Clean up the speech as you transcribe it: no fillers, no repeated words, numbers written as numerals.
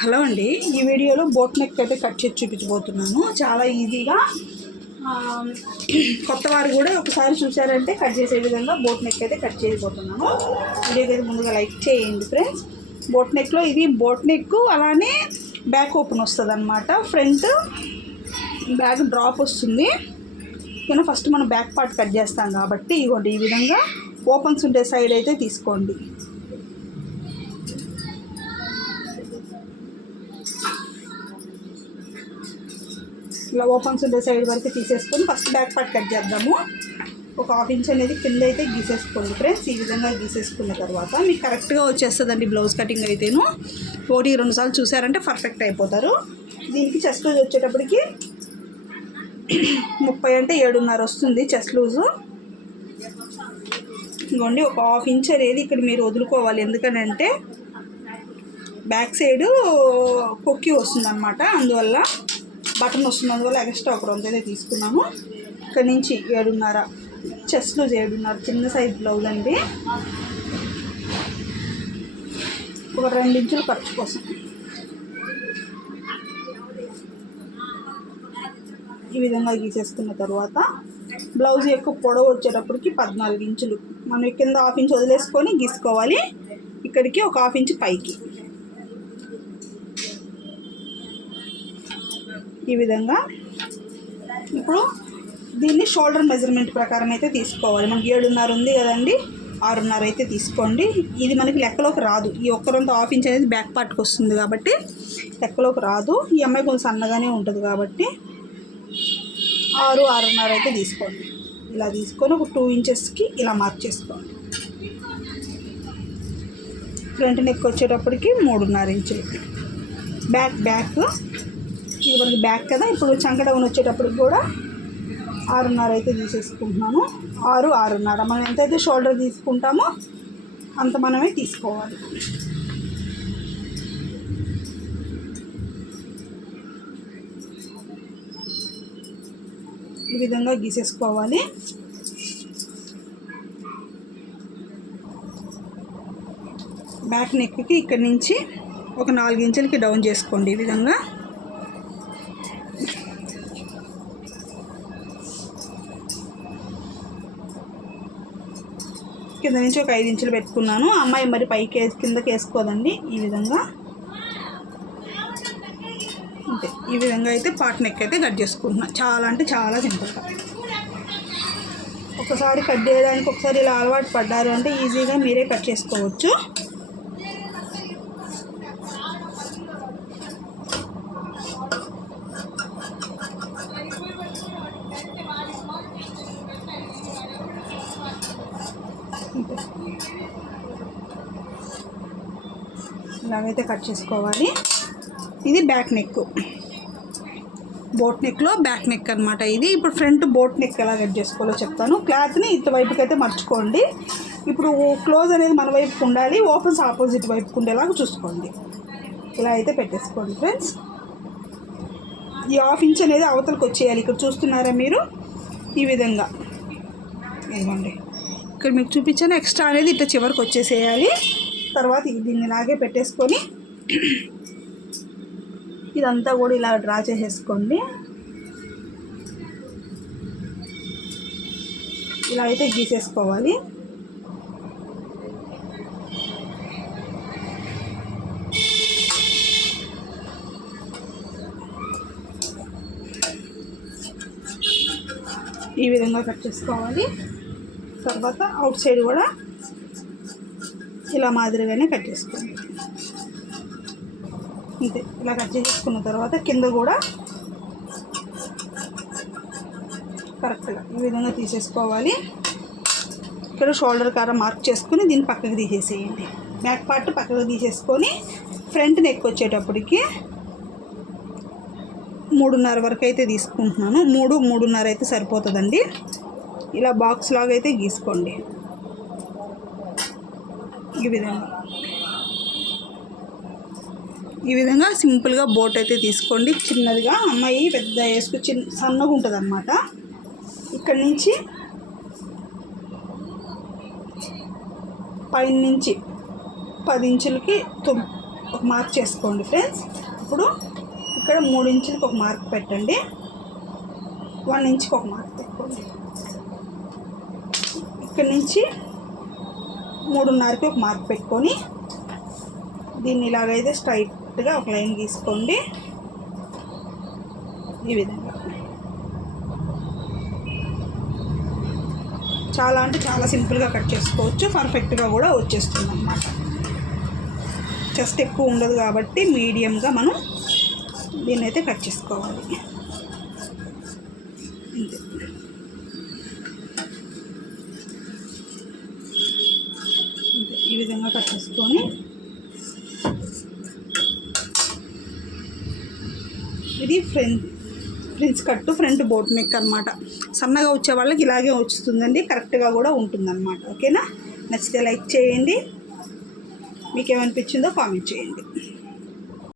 Hello అండి, ఈ వీడియోలో బోట్ నెక్ అయితే కట్ చేసి చూపించబోతున్నాను. చాలా ఈజీగా కొత్త వారు కూడా ఒకసారి చూసారంటే కట్ చేసే విధంగా బోట్ నెక్ అయితే కట్ చేయబోతున్నాను. వీడియోకి అయితే ముందుగా లైక్ చేయండి ఫ్రెండ్స్. బోట్ నెక్లో ఇది బోట్ నెక్, అలానే బ్యాక్ ఓపెన్ వస్తుంది అన్నమాట. ఫ్రంట్ బ్యాక్ డ్రాప్ వస్తుంది. కానీ ఫస్ట్ మనం బ్యాక్ పార్ట్ కట్ చేస్తాం కాబట్టి ఇవ్వండి, ఈ విధంగా ఓపెన్స్ ఉండే సైడ్ అయితే తీసుకోండి. ఇలా ఓపెన్స్ ఉండే సైడ్ వరకు తీసేసుకొని ఫస్ట్ బ్యాక్ పార్ట్ కట్ చేద్దాము. ఒక ½ ఇంచ్ అనేది కింద అయితే గీసేసుకోండి ఫ్రెండ్స్. ఈ విధంగా గీసేసుకున్న తర్వాత మీకు కరెక్ట్గా వచ్చేస్తుందండి బ్లౌజ్ కటింగ్ అయితేను. 1-2 సార్లు చూసారంటే పర్ఫెక్ట్ అయిపోతారు. దీనికి చెస్ట్ లూజ్ వచ్చేటప్పటికి 30 అంటే 7.5 వస్తుంది చెస్ట్ లూజు. ఇంకోండి, ఒక ½ ఇంచ్ అనేది ఇక్కడ మీరు వదులుకోవాలి. ఎందుకనంటే బ్యాక్ సైడు కొక్కి వస్తుంది అన్నమాట. అందువల్ల బటన్ వస్తుంది, అందువల్ల ఎక్స్ట్రా ఒక రొంత అయితే తీసుకున్నాము. ఇక్కడ నుంచి 7.5 చెస్ట్ లూజ్ 7.5 చిన్న సైజ్ బ్లౌజ్ అండి. ఒక 2 ఇంచులు ఖర్చు కోసం ఈ విధంగా గీసేసుకున్న తర్వాత బ్లౌజ్ ఎక్కువ పొడవు వచ్చేటప్పటికి 14 ఇంచులు మనం కింద ½ ఇంచ్ వదిలేసుకొని గీసుకోవాలి. ఇక్కడికి ఒక ½ ఇంచ్ పైకి ఈ విధంగా. ఇప్పుడు దీన్ని షోల్డర్ మెజర్మెంట్ ప్రకారం అయితే తీసుకోవాలి. మనకి 7.5 ఉంది కదండి, 6.5 అయితే తీసుకోండి. ఇది మనకి లెక్కలోకి రాదు. ఈ ఒక్కరంతా ½ ఇంచ్ అనేది బ్యాక్ పార్ట్కి వస్తుంది కాబట్టి లెక్కలోకి రాదు. ఈ అమ్మాయి కొంచెం సన్నగానే ఉంటుంది కాబట్టి 6-6.5 అయితే తీసుకోండి. ఇలా తీసుకొని ఒక 2 ఇంచెస్కి ఇలా మార్క్ చేసుకోండి. ఫ్రంట్ నెక్ వచ్చేటప్పటికి 3.5 ఇంచులు. బ్యాక్ ఇది మనకి బ్యాక్ కదా. ఇప్పుడు చంక డౌన్ వచ్చేటప్పటికి కూడా 6.5 అయితే తీసేసుకుంటున్నాను. 6-6.5 మనం ఎంతైతే షోల్డర్ తీసుకుంటామో అంత మనమే తీసుకోవాలి. ఈ విధంగా గీసేసుకోవాలి. బ్యాక్ నెక్కి ఇక్కడ నుంచి ఒక 4 ఇంచులకి డౌన్ చేసుకోండి. ఈ విధంగా కింద నుంచి ఒక 5 ఇంచులు పెట్టుకున్నాను. అమ్మాయి మరి పైకి కిందకి వేసుకోదండి. ఈ విధంగా అంతే. ఈ విధంగా అయితే పార్ట్ నెక్ అయితే కట్ చేసుకుంటున్నాను. చాలా అంటే చాలా సింపుల్గా. ఒకసారి కట్ చేయడానికి ఒకసారి ఇలా అలవాటు పడ్డారు అంటే ఈజీగా మీరే కట్ చేసుకోవచ్చు. ఇలాగైతే కట్ చేసుకోవాలి. ఇది బ్యాక్ నెక్, బోట్ నెక్లో బ్యాక్ నెక్ అనమాట ఇది. ఇప్పుడు ఫ్రంట్ బోట్ నెక్ ఎలా కట్ చేసుకోవాలో చెప్తాను. క్లాత్ని ఇటువైపుకి అయితే మర్చుకోండి. ఇప్పుడు క్లోజ్ అనేది మన వైపుకు ఉండాలి, ఓపెన్స్ ఆపోజిట్ వైపుకు ఉండేలాగా చూసుకోండి. ఇలా అయితే పెట్టేసుకోండి ఫ్రెండ్స్. ఈ ½ ఇంచ్ అనేది అవతలకు వచ్చేయాలి. ఇక్కడ చూస్తున్నారా మీరు, ఈ విధంగా. ఇదిగోండి, ఇక్కడ మీకు చూపించాను. ఎక్స్ట్రా అనేది ఇట్లా చివరికి వచ్చేసేయాలి. తర్వాత దీన్ని ఇలాగే పెట్టేసుకొని ఇదంతా కూడా ఇలా డ్రా చేసేసుకోండి. ఇలా అయితే గీసేసుకోవాలి. ఈ విధంగా కట్ చేసుకోవాలి. తర్వాత అవుట్ సైడ్ కూడా ఇలా మాదిరిగానే కట్ చేసుకోండి. అంతే. ఇలా కట్ చేసుకున్న తర్వాత కింద కూడా కరెక్ట్గా ఈ విధంగా తీసేసుకోవాలి. ఇక్కడ షోల్డర్ కార మార్క్ చేసుకుని దీన్ని పక్కకు తీసేసేయండి. బ్యాక్ పార్ట్ పక్కకు తీసేసుకొని ఫ్రంట్ నెక్ వచ్చేటప్పటికి 3.5 వరకు అయితే తీసుకుంటున్నాను. 3-3.5 అయితే సరిపోతుందండి. ఇలా బాక్స్ లాగా అయితే గీసుకోండి. ఈ విధంగా సింపుల్గా బోట్ అయితే తీసుకోండి. చిన్నదిగా అమ్మాయి పెద్ద వేసుకు సన్నగా ఉంటుంది అన్నమాట. ఇక్కడ నుంచి పైన నుంచి 10 ఇంచులకి ఒక మార్క్ చేసుకోండి ఫ్రెండ్స్. ఇప్పుడు ఇక్కడ 3 ఇంచులకి ఒక మార్క్ పెట్టండి, 1 ఇంచుకి ఒక మార్క్ పెట్టుకోండి. ఇక్కడ నుంచి 3.5కి ఒక మార్క్ పెట్టుకొని దీన్ని ఇలాగైతే స్ట్రైట్గా ఒక లైన్ గీసుకోండి. ఈ విధంగా చాలా అంటే చాలా సింపుల్గా కట్ చేసుకోవచ్చు, పర్ఫెక్ట్గా కూడా వచ్చేస్తుంది అన్నమాట. చెస్ట్ ఎక్కువ ఉండదు కాబట్టి మీడియంగా మనం దీన్ని అయితే కట్ చేసుకోవాలి. అంతే. ఈ విధంగా కట్ చేసుకొని ఇది ఫ్రిన్స్ కట్టు, ఫ్రంట్ బోట్ నెక్ అనమాట. సన్నగా వచ్చే వాళ్ళకి ఇలాగే వస్తుందండి, కరెక్ట్గా కూడా ఉంటుందన్నమాట. ఓకేనా? నచ్చితే లైక్ చేయండి, మీకు ఏమనిపించిందో కామెంట్ చేయండి.